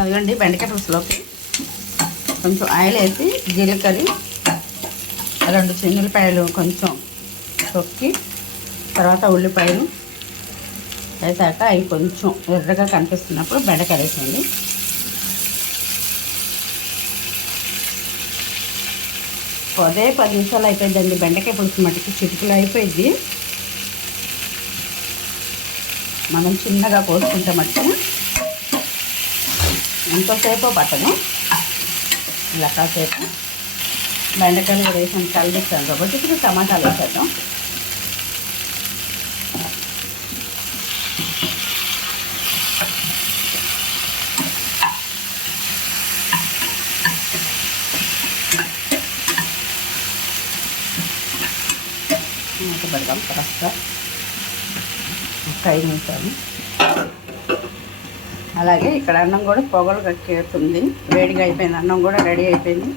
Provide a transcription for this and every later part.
అదిగండి బెండకాయ పులుసులోకి కొంచెం ఆయిల్ వేసి జీలకర్ర 2 చిన్నులపాయలు కొంచెం తొక్కి తర్వాత ఉల్లిపాయలు వేసాక అవి కొంచెం ఎర్రగా కనిపిస్తున్నప్పుడు బెండకాయ వేసేయండి. అదే 10 నిమిషాలు అయిపోయిందండి. బెండకాయ పులుసు మట్టికి చిటికలు అయిపోయింది. మనం చిన్నగా కోసుకుంటే మట్టి ఎంతసేపు పట్టదు. ఇలా కాసేపు బెండకాయలు కూడా వేసాను కలిపిస్తాను కాబట్టి ఇప్పుడు టమాటాలు వేసేద్దాం. మూత పెడదాం కాస్త ఒక 5 నిమిషాలు. అలాగే ఇక్కడ అన్నం కూడా పొగలు కక్కేస్తుంది. వేడిగా అయిపోయింది. అన్నం కూడా రెడీ అయిపోయింది.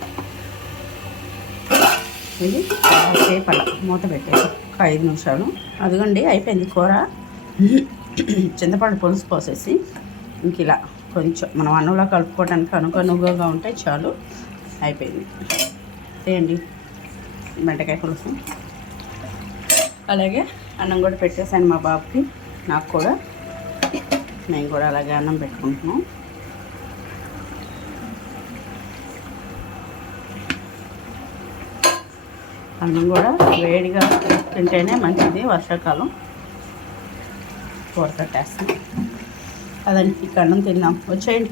ఇది సేపు అలా మూత పెట్టేది ఒక 5 నిమిషాలు. అదిగోండి అయిపోయింది కూర. చింతపండు పులుసు పోసేసి ఇంక ఇలా కొంచెం మనం అన్నంలో కలుపుకోవడానికి అనుగుణంగా ఉంటే చాలు. అయిపోయింది. చేయండి బెండకాయ పులుసు. అలాగే అన్నం కూడా పెట్టేసాను మా బాబుకి, నాకు కూడా. మేము కూడా అలాగే అన్నం పెట్టుకుంటున్నాం. అన్నం కూడా వేడిగా తింటేనే మంచిది. వర్షాకాలం కూర కట్టేస్తాం. అదండి ఇక అన్నం తిన్నాం. వచ్చేయండి.